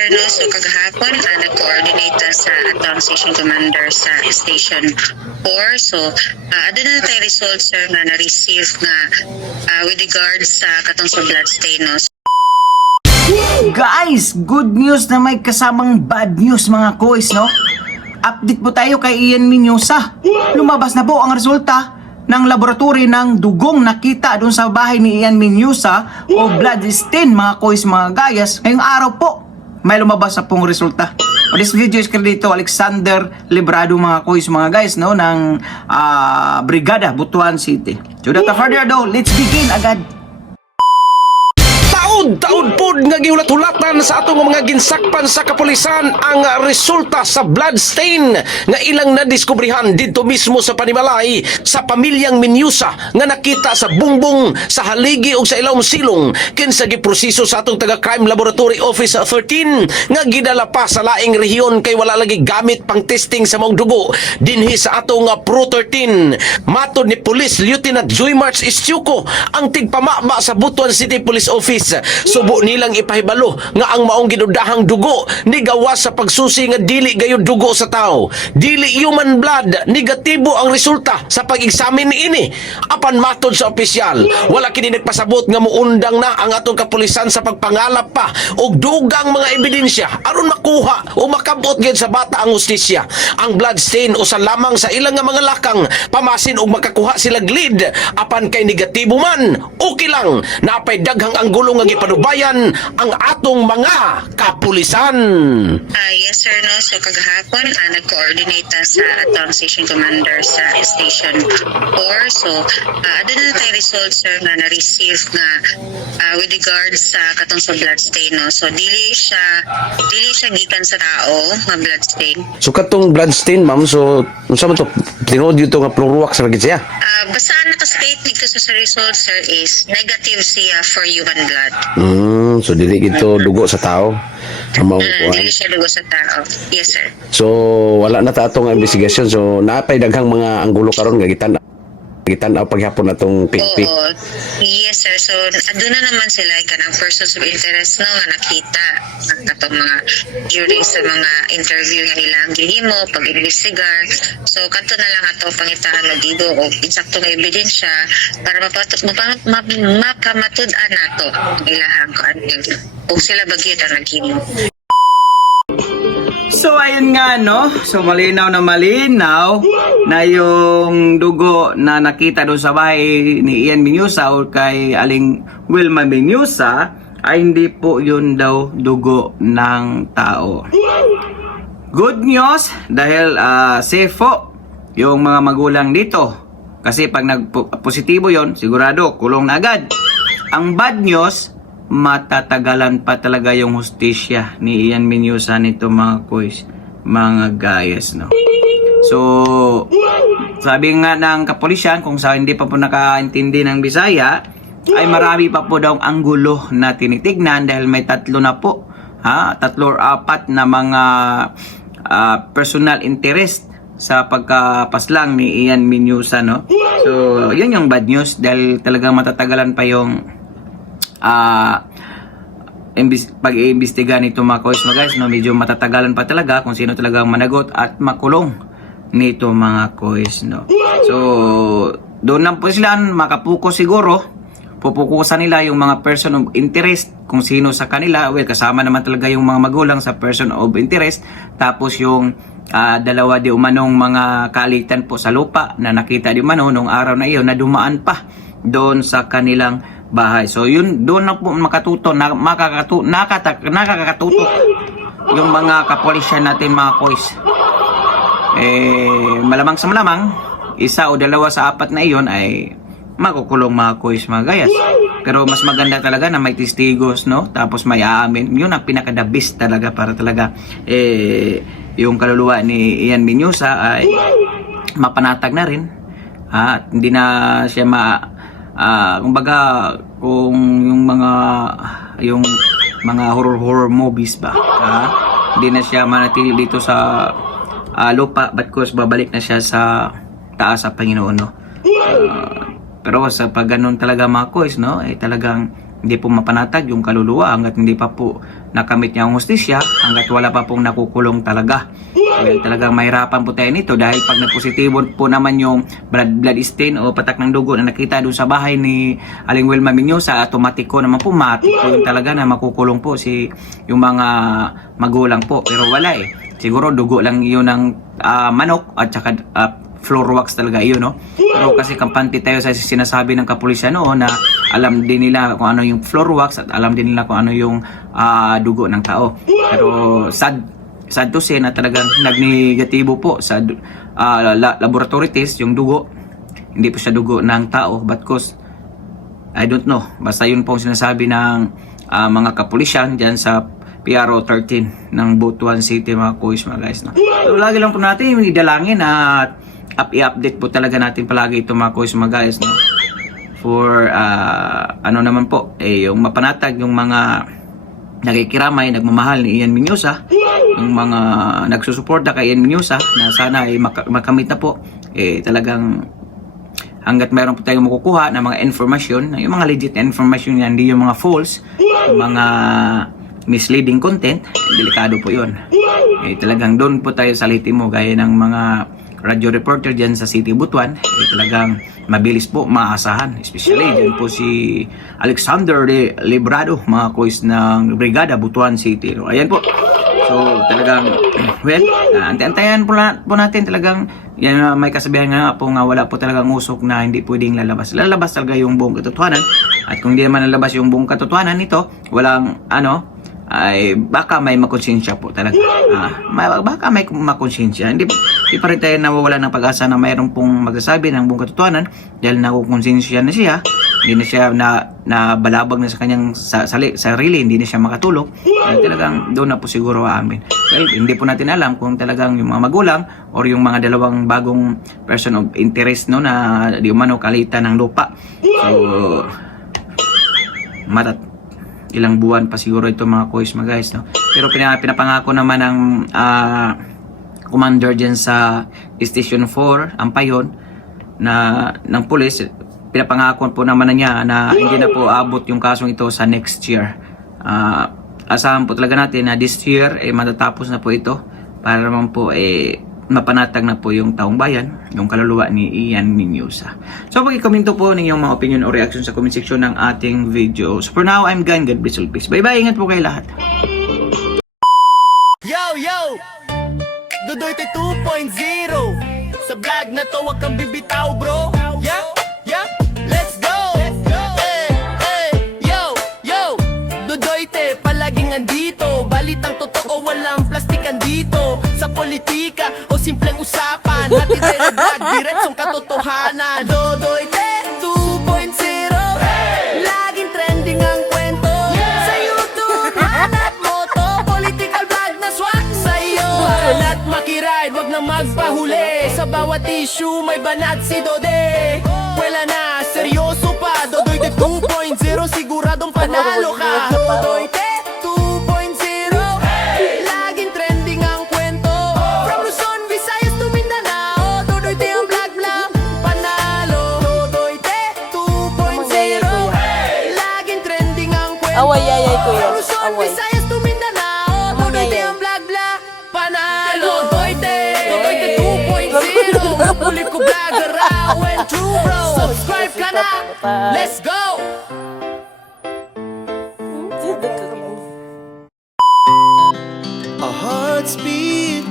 sir, no? So kagahapon nag-coordinate sa atong station commander sa station 4. So adto na tayo result, sir, na na-receive nga with regards sa katong sa blood stain, no? Guys, good news na may kasamang bad news mga kois, no? Update po tayo kay Ian Minyosa. Lumabas na po ang resulta ng laboratory ng dugong nakita doon sa bahay ni Ian Minyosa o blood stain mga kois, mga gayas. Ngayong araw po, may lumabas na pong resulta. This video is kredito Alexander Librado mga kois, mga guys, no, ng Brigada Butuan City. So without further ado, let's begin agad. Taon po nga gihulat-hulatan sa atong mga ginsakpan sa kapulisan ang resulta sa blood stain nga ilang nadiskubrihan dito mismo sa Panimalay sa pamilyang Minyosa nga nakita sa bungbong, sa haligi o sa ilawom silong kinsa giproseso sa atong taga Crime Laboratory Office 13 nga gidala pa sa laing rehiyon kay wala lagi gamit pang testing sa maong dugo dinhi sa atong Pro 13. Matod ni Police Lieutenant Joy March Istiuco ang tigpamaba sa Butuan City Police Office, subo nilang ipahibalo nga ang maong ginudahang dugo ni gawas sa pagsusi nga dili gayud dugo sa tao, dili human blood. Negatibo ang resulta sa pag-examine niini. Apan matod sa opisyal, wala kini nagpasabot nga muundang na ang atong kapulisan sa pagpangalap pa og dugang mga ebidensya aron makuha o makabot gyud sa bata ang hustisya. Ang blood stain usa lamang sa ilang nga mga lakang pamasin og makakuha sila lead. Apan kay negatibo man, okay lang, napay daghang anggulo nga gipanubayan ang atong mga kapulisan. Yes, sir, no? So kagahapon nag-coordinate sa atong station commander sa station 4. So adto na tayo result, sir, na na-receive nga with regards sa katong sa blood stain, no? So dili siya gikan sa tao nga blood stain. So katong blood stain, ma'am, so unsa man to tinuod dito nga fluorox ra gid siya? Basta naka-state dito sa result, sir, is negative siya for human blood. So dili gito dugo sa tao. Dili siya dugo sa tao. Yes, sir. So wala na ta atong investigation. So naapay daghang mga anggulo karon nga gitan-aw paghapon atong PNP. Oo. Yes, sir. So aduna naman sila kanang persons of interest, no, nga nakita ang atong mga during sa mga interview nga ilang gihimo pag-investigar. So kanto na lang ato pangitahan og dito og insaktong ebidensya para mapamatud-an nato ang ilahang kung sila bagyod ang naghimo. So ayun nga, no, so malinaw na yung dugo na nakita doon sa bahay ni Ian Minyosa o kay Aling Wilma Minyosa ay hindi po yun daw dugo ng tao. Good news dahil safe po yung mga magulang dito, kasi pag nagpositibo yon sigurado kulong na agad. Ang bad news, matatagalan pa talaga yung hustisya ni Ian Minyosa nito mga kois, mga gayas, no. So sabi nga ng kapulisyan, kung sa hindi pa po nakaintindi ng Bisaya, ay marami pa po daw anggulo na tinitignan dahil may tatlo na po, tatlo or apat na mga personal interest sa pagkapaslang ni Ian Minyosa, no. So yun yung bad news dahil talagang matatagalan pa yung pag-iimbestiga nito mga kois, mga guys, no. Medyo matatagalan pa talaga kung sino talagang managot at makulong nito mga kois, no. So doon lang po sila makapuko siguro, pupukusan nila yung mga person of interest kung sino sa kanila. Well, kasama naman talaga yung mga magulang sa person of interest, tapos yung dalawa di umanong mga kalitan po sa lupa na nakita di umano nung araw na iyon na dumaan pa doon sa kanilang bahay. So yun, doon na po makatuto, nakakatuto yung mga kapulisyan natin mga kois. Malamang sa malamang, isa o dalawa sa apat na iyon ay makukulong mga kois, mga gayas. Pero mas maganda talaga na may testigos, no? Tapos may aamin. Yun ang pinaka-the best talaga para talaga yung kaluluwa ni Ian Minyosa ay mapanatag na rin. Hindi na siya kumbaga kung yung mga horror movies ba, hindi na siya manatili dito sa lupa, but course babalik na siya sa taas sa Panginoon, no. Pero sa pag ganun talaga mga kois, no, ay talagang hindi po mapanatag yung kaluluwa, hanggat hindi pa po nakamit niya ang hustisya, hanggat wala pa pong nakukulong talaga. Well, talagang mahirapan po tayo nito dahil pag nagpositibo po naman yung blood stain o patak ng dugo na nakita doon sa bahay ni Aling Wilma Mendoza, automatiko naman po matik po yung talaga na makukulong po yung mga magulang po. Pero wala eh. Siguro dugo lang yun ng manok at saka floor wax talaga yun, no? Pero kasi kampante tayo sa sinasabi ng kapulisyan noon na alam din nila kung ano yung floor wax at alam din nila kung ano yung dugo ng tao. Pero sad to say na talagang nagnegatibo po sa laboratory test yung dugo. Hindi po siya dugo ng tao, but cause I don't know. Basta yun po ang sinasabi ng mga kapulisyan dyan sa PRO 13 ng Butuan City, mga kuys, mga guys, no? So, lagi lang po natin yung idalangin at i-update po talaga natin palagi ito, mga kuys, mga guys, no? For ano naman po, yung mapanatag yung mga nakikiramay, nagmamahal ni Ian Mendoza, yung mga nagsusuporta kay Ian Mendoza na sana ay makamit na po, talagang hanggat mayroon po tayong makukuha ng mga information, yung mga legit na information yan, hindi yung mga false, yung mga misleading content, delikado po yun. Talagang doon po tayo sa litimo, gaya ng mga radio reporter dyan sa City Butuan, talagang mabilis po maasahan, especially dyan po si Alexander Librado, mga kuys ng Brigada Butuan City. Ayan po. So talagang, well, antayan po natin talagang, yan, may kasabihan nga po nga wala po talagang usok na hindi pwedeng lalabas. Lalabas talaga yung buong katotohanan. At kung hindi naman lalabas yung buong katotohanan nito, walang ay baka may makonsensya po talaga. Baka may makonsensya. Hindi pa rin tayo nawawala ng pag-asa na mayroon pong magsasabi ng buong katotohanan dahil nakukonsensya na siya. Hindi na siya nabalabag na sa kanyang sarili, hindi na siya makatulog. Talagang doon na po siguro aamin. Well, hindi po natin alam kung talagang yung mga magulang or yung mga dalawang bagong person of interest, no, na di umano kalitan ng lupa. So ilang buwan pa siguro ito, mga kuys, mga guys, no? Pero pinapangako naman ng commander dyan sa Station 4, Ampayon, ng police, pinapangako po naman na niya na hindi na po abot yung kasong ito sa next year. Asahan po talaga natin na this year matatapos na po ito para naman po mapanatag na po yung taong bayan, yung kaluluwa ni Ian Mendoza. So pag-i-komento po ninyong mga opinion o reaction sa comment section ng ating video. So for now, I'm Gan. God bless all, peace. Bye-bye. Ingat po kayo lahat. Yo! Dudoy 2.0. Sa vlog na to, wag kang bibitaw, bro. Yeah, let's go. Hey, yo. Dudoy palaging andito. Balitang totoo, walang plastikan dito. Sa politika o simpleng usapan, hatid ay vlog, diretsong katotohanan. Dudoy 2.0. Laging trending ang kwento. Sa YouTube, hanap mo to. Political vlog na swak sa'yo. At makiride, wag na magpahuli. Sa bawat issue, may banat si Dode. Wala na, seryoso pa. Dudoy 2.0, siguradong panalo ka. Dudoy 2.0. Laging trending ang kwento. From Luzon, Visayas to Mindanao. Dudoy ang vlog panalo. Dudoy 2.0. Laging trending ang kwento. Away ko yun. From Luzon, Away. Visayas to Mindanao. Dudoy ang vlog panalo. Dudoy 2.0. Kulit ko vlogger, raw and true, bro. Subscribe ka na. Let's go. Our hearts beat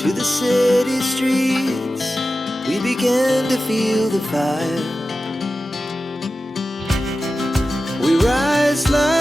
to the city streets. We began to feel the fire. We rise like